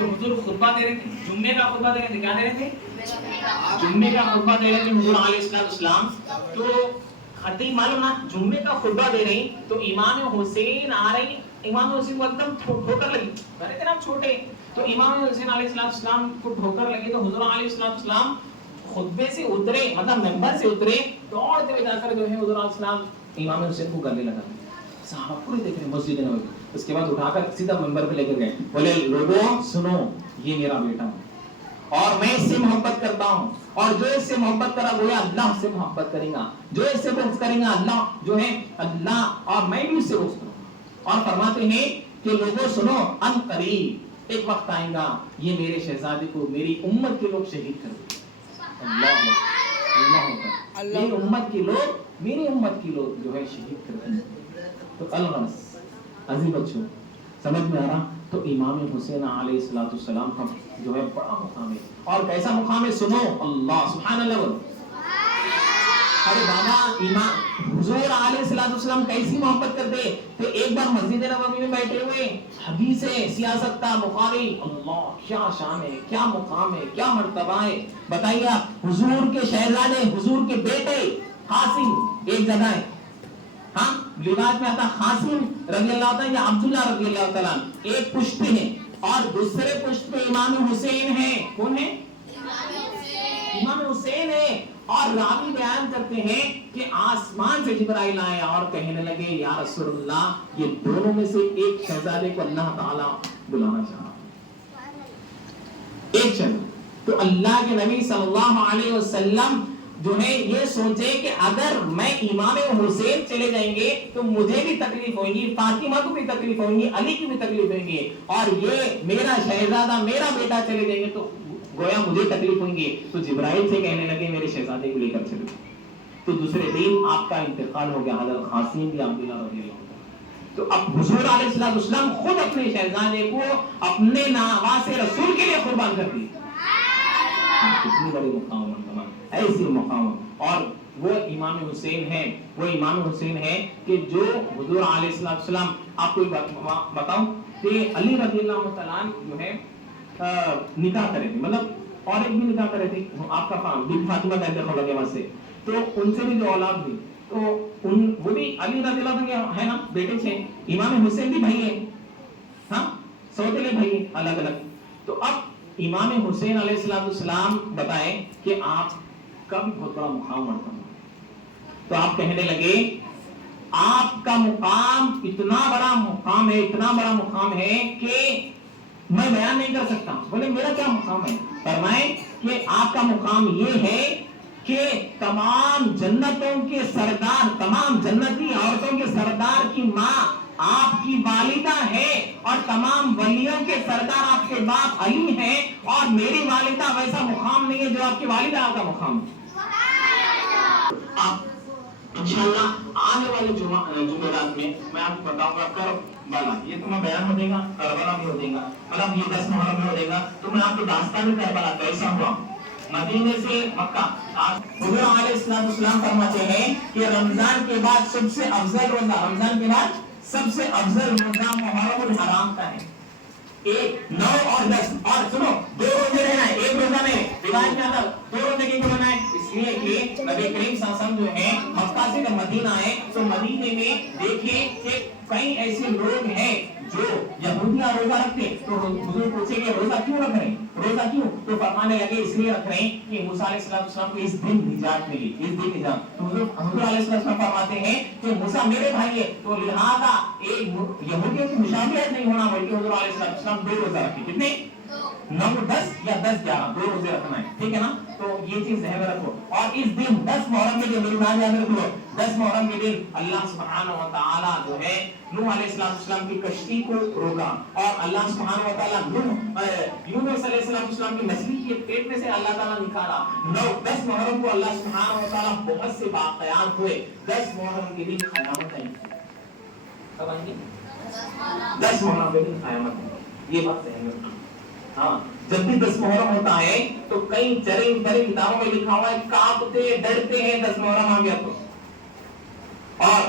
تو حضور خطبہ دے رہے تھے، جمعے کا خطبہ دے رہے تھے، کیا دے رہے تھے؟ جمعے کا خطبہ دے رہے تھے حضور علیہ السلام. تو خطیب معلوم نا جمعے کا خطبہ دے رہی تو امام حسین آ رہی، امام حسین کو ایک دم ٹھوکر لگی، کہہ رہے تھے نا چھوٹے، تو امام حسین علیہ السلام کو ٹھوکر لگی تو حضور علیہ السلام خطبے سے اترے، مطلب ممبر سے اترے، دوڑتے ہوئے جا کر جو ہے حضور علیہ السلام امام حسین کو گلے لگا. صحابہ پورے دیکھ رہے ہیں مسجد نبوی. اس کے بعد اٹھا کر سیدھا ممبر پہ لے کر گئے، بولے لوگوں سنو، یہ میرا بیٹا ہے اور میں اس سے محبت کرتا ہوں، اور جو اس سے محبت کرا وہ اللہ سے محبت کرے گا، جو اس سے بغض کرے گا اللہ جو ہے اللہ، اور میں بھی اس سے بغض کروں گا. اور فرماتے ہیں کہ لوگوں سنو، ان قریب ایک وقت آئے گا یہ میرے شہزادے کو میری امت کے لوگ شہید کر دیں گے. اللہ میری امت کے لوگ، میری امت کے لوگ جو ہے شہید کر دیں گے. تو الغرض عزیز بچوں سمجھ میں آ رہا؟ تو امام حسین علیہ السلام کا جو ہے بڑا مقام ہے. اور کیسا مقام ہے سنو، اللہ سبحان اللہ. ارے بابا امام حضور علیہ السلام کیسی محبت کرتے تو ایک بار مسجد نبوی میں بیٹھے ہوئے حدیث ہے، سیاست کا بخاری، اللہ کیا شان ہے، کیا مقام ہے، کیا مرتبہ ہے. بتائیے آپ حضور کے شہزادے، حضور کے بیٹے قاسم ایک جگہ ہے، ہاں روایت میں آتا قاسم رضی اللہ تعالیٰ یا عبداللہ رضی اللہ تعالیٰ ایک پشت پہ ہے اور دوسرے پشت پہ امام حسین ہے. کون ہے؟ امام حسین ہے. اور راوی بیان کرتے ہیں کہ آسمان سے جبرائیل آئے اور کہنے لگے یا رسول اللہ یہ دونوں میں سے ایک شہزادے کو اللہ تعالیٰ بلانا چاہا، ایک شہزادے. تو اللہ کے نبی صلی اللہ علیہ وسلم جو ہے یہ سوچے کہ اگر میں امام حسین چلے جائیں گے تو مجھے بھی تکلیف ہوگی، فاطمہ کو بھی تکلیف ہوگی، علی کی بھی تکلیف ہوگی، اور یہ میرا شہزادہ میرا بیٹا چلے جائیں گے تو گویا مجھے تکلیف ہوگی. تو جبرائیل سے کہنے لگے میرے شہزادے کو لے کر چلو. تو دوسرے دن آپ کا انتقال ہو گیا حضرت قاسم بن عبداللہ رضی اللہ عنہ. تو اب حضور علیہ السلام خود اپنے شہزادے کو اپنے نواسے رسول کے لیے قربان کر دی. کتنی بڑی مقام ہے، ایسی مقام. اور وہ امام حسین ہے، وہ امام حسین ہے کہ جو حضور علیہ السلام، آپ کو بتاؤں کہ علی رضی اللہ تعالیٰ جو ہے نکاح کرے تھے، مطلب اور ایک بھی نکاح کرے تھے آپ کا کام بی فاطمہ کہتے ہیں لگے وہاں سے، تو ان سے بھی جو اولاد ہوئی تو وہ بھی علی رضی اللہ عنہ ہے نا بیٹے تھے، امام حسین بھی بھائی ہیں، ہاں سوتیلے بھائی الگ الگ. تو اب امام حسین علیہ السلام بتائیں کہ آپ کا بھی بہت بڑا مقام بڑھتا ہے. تو آپ کہنے لگے آپ کا مقام اتنا بڑا مقام ہے، اتنا بڑا مقام ہے کہ میں بیان نہیں کر سکتا. بولے میرا کیا مقام ہے؟ فرمائیں کہ آپ کا مقام یہ ہے کہ تمام جنتوں کے سردار، تمام جنتی عورتوں کے سردار کی ماں آپ کی والدہ ہے، اور تمام ولیوں کے سردار آپ کے باپ علی ہیں، اور میری والدہ ویسا مقام نہیں ہے جو آپ کی والدہ کا مقام ہے. آپ انشاءاللہ آنے والے جمعرات میں آپ کو بتاؤں گا کربلا، یہ تمہیں بیان ہو دے گا، کربلا بھی ہو دے گا، مطلب یہ 10 محرم میں ہو دے گا. تو میں آپ کو داستان کربلا کیسا ہوا مدینے سے مکہ. حضور علیہ السلام فرماتے ہیں کہ رمضان کے بعد سب سے افضل روزہ، رمضان کے بعد سب سے افضل روزہ محرم الحرام کا ہے. 1، 9 اور 10. اور سنو 2 روزے رہنا ہے، ایک روزہ میں روایت میں آتا 2 روزے کی کرنا ہے، اس لیے کہ نبی کریم صلی اللہ علیہ وسلم جو ہے مکہ سے جب مدینہ آئے تو مدینے میں دیکھیں کہ کئی ایسے لوگ ہیں جو یہودیاں روزہ رکھتے. تو حضور پوچھے کہ روزہ کیوں رکھ رہے ہیں، روزہ کیوں؟ تو فرمانے لگے اس لیے رکھ رہے ہیں کہ موسیٰ علیہ السلام کو اس دن نجات ملی، اس دن نجات. تو حضور علیہ السلام فرماتے ہیں کہ موسیٰ میرے بھائی ہے، تو لہذا ایک یہودیوں کی مشابہت نہیں ہونا، بلکہ حضور علیہ السلام 2 روزہ رکھے. کتنے؟ 9، 10 یا 10، 11 2 روزے رکھنا ہے، ٹھیک ہے نا. تو یہ چیز ذہن میں رکھو. اور اس دن 10 محرم کے دن میری بات یاد رکھ لو، 10 محرم کے دن اللہ سبحانہ و تعالیٰ جو ہے نوح علیہ السلام کی کشتی کو روکا، اور اللہ سبحانہ و تعالیٰ یونس علیہ السلام کی مچھلی کے پیٹ میں سے اللہ تعالیٰ نکالا. 10 محرم کو اللہ سبحانہ و تعالیٰ بہت سے واقعات ہوئے. 10 محرم کے دن قیامت ہے. کب آئیں گے؟ 10 محرم کے دن قیامت ہے. یہ بات ذہن میں رکھنا. ہاں جب بھی 10 محرم ہوتا ہے تو کئی چرے کتابوں میں لکھا ہوا ہے کانپتے ڈرتے ہیں 10 محرم آ گیا تو. اور